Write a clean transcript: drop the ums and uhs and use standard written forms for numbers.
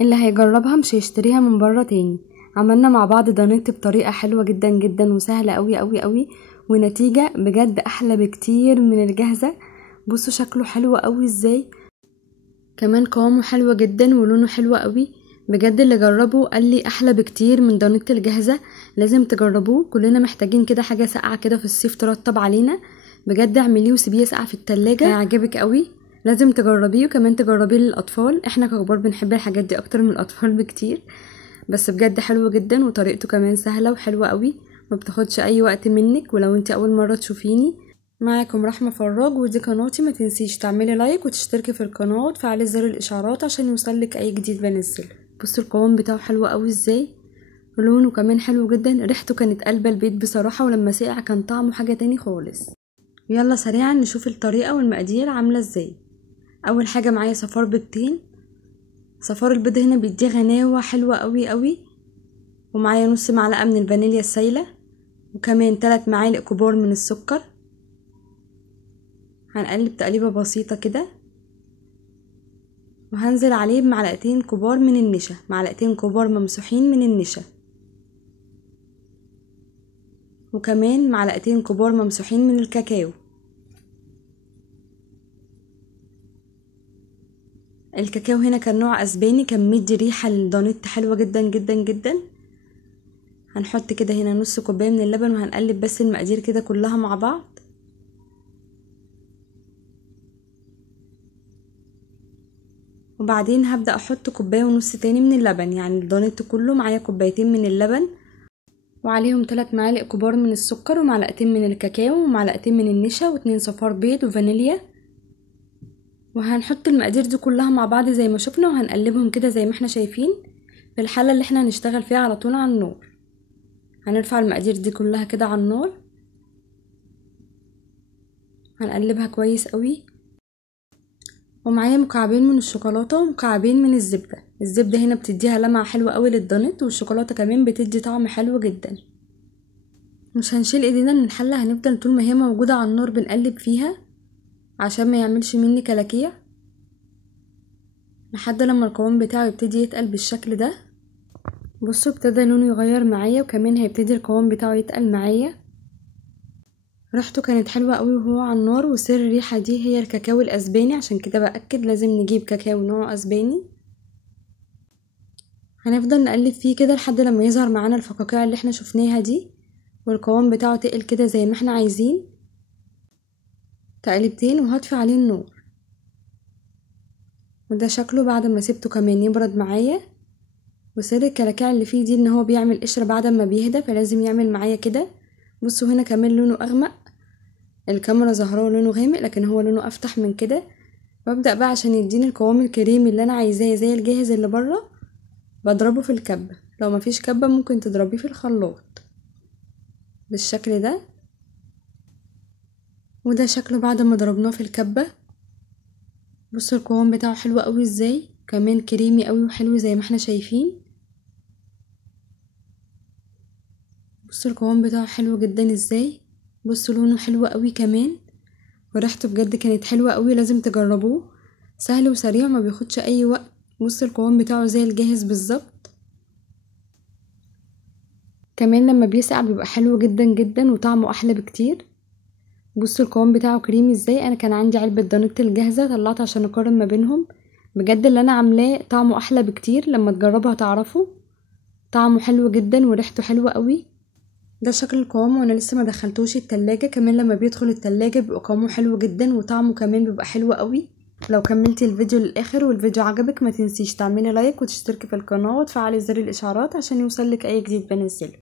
اللي هيجربها مش هيشتريها من بره تاني. عملنا مع بعض دانيت بطريقة حلوة جدا جدا وسهلة قوي قوي قوي، ونتيجة بجد احلى بكتير من الجاهزة. بصوا شكله حلو قوي ازاي، كمان قوامه حلو جدا ولونه حلو قوي. بجد اللي جربه قال لي احلى بكتير من دانيت الجاهزة. لازم تجربوه، كلنا محتاجين كده حاجة ساقعة كده في الصيف ترطب علينا. بجد اعمليه وسيبيه ساقعة في التلاجة، هيعجبك قوي. لازم تجربيه، وكمان تجربيه للاطفال. احنا ككبار بنحب الحاجات دي اكتر من الاطفال بكتير، بس بجد حلو جدا وطريقته كمان سهلة وحلوة قوي، ما بتاخدش اي وقت منك. ولو انت اول مرة تشوفيني، معاكم رحمة فراج ودي قناتي. ما تنسيش تعملي لايك وتشتركي في القناة وتفعلي زر الاشعارات عشان يوصلك اي جديد بنزله. بصوا القوام بتاعه حلو قوي ازاي، ولونه كمان حلو جدا. ريحته كانت قلب البيت بصراحة، ولما سقع كان طعمه حاجة تاني خالص. يلا سريعا نشوف الطريقة والمقادير عاملة ازاي. اول حاجة معايا صفار بيضتين. صفار البيض هنا بيديه غناوة حلوة قوي قوي. ومعايا نص معلقة من الفانيليا السايلة، وكمان 3 معالق كبار من السكر. هنقلب تقليبة بسيطة كده، وهنزل عليه بمعلقتين كبار من النشا، معلقتين كبار ممسوحين من النشا، وكمان معلقتين كبار ممسوحين من الكاكاو. الكاكاو هنا كان نوع اسباني، كان مدي ريحة للدانيت حلوة جدا جدا جدا. هنحط كده هنا نص كوباية من اللبن، وهنقلب بس المقادير كده كلها مع بعض. وبعدين هبدأ احط كوباية ونص تاني من اللبن، يعني الدانيت كله معايا كوبايتين من اللبن، وعليهم 3 معالق كبار من السكر، ومعلقتين من الكاكاو، ومعلقتين من النشا، و2 صفار بيض وفانيليا. وهنحط المقادير دي كلها مع بعض زي ما شفنا، وهنقلبهم كده زي ما احنا شايفين في الحلة اللي احنا هنشتغل فيها على طول على النار. هنرفع المقادير دي كلها كده على النار، هنقلبها كويس قوي. ومعايا مكعبين من الشوكولاتة ومكعبين من الزبدة. الزبدة هنا بتديها لمعة حلوة قوي للدانيت، والشوكولاتة كمان بتدي طعم حلو جدا. مش هنشيل ايدينا من الحلة، هنفضل طول ما هي موجودة على النار بنقلب فيها عشان ما يعملش مني كلاكيع، لحد لما القوام بتاعه يبتدي يتقل بالشكل ده. بصوا ابتدى لونه يغير معايا، وكمان هيبتدي القوام بتاعه يتقل معايا. ريحته كانت حلوة قوي وهو على النار، وسر الريحة دي هي الكاكاو الاسباني، عشان كده بأكد لازم نجيب كاكاو نوع اسباني. هنفضل نقلب فيه كده لحد لما يظهر معانا الفقاقيع اللي احنا شفناها دي، والقوام بتاعه تقل كده زي ما احنا عايزين. تقلبتين وهطفي عليه النار. وده شكله بعد ما سبته كمان يبرد معايا. وسر الكلاكيع اللي فيه دي ان هو بيعمل قشرة بعد ما بيهدى، فلازم يعمل معايا كده. بصوا هنا كمان لونه اغمق، الكاميرا ظاهراه لونه غامق لكن هو لونه افتح من كده. ببدأ بقى عشان يديني القوام الكريمي اللي انا عايزاه زي الجاهز اللي بره، بضربه في الكبة. لو مفيش كبة ممكن تضربيه في الخلاط بالشكل ده. وده شكله بعد ما ضربناه في الكبة. بصوا القوام بتاعه حلو قوي ازاي، كمان كريمي قوي وحلو زي ما احنا شايفين. بصوا القوام بتاعه حلو جدا ازاي. بصوا لونه حلو قوي كمان، وريحته بجد كانت حلوة قوي. لازم تجربوه، سهل وسريع ما بياخدش اي وقت. بصوا القوام بتاعه زي الجاهز بالظبط. كمان لما بيسقع بيبقى حلو جدا جدا وطعمه احلى بكتير. بصوا القوام بتاعه كريمي ازاي. انا كان عندي علبة دانيت الجاهزة طلعت عشان اقارن ما بينهم. بجد اللي انا عاملاه طعمه احلى بكتير، لما تجربوا هتعرفوا. طعمه حلو جدا وريحته حلوة قوي. ده شكل القوام وانا لسه ما دخلتوش التلاجة. كمان لما بيدخل التلاجة بيبقى قوامه حلو جدا وطعمه كمان بيبقى حلو قوي. لو كملتي الفيديو للاخر والفيديو عجبك، ما تنسيش تعملي لايك وتشتركي في القناة وتفعلي زر الاشعارات عشان يوصلك اي جديد بنزله.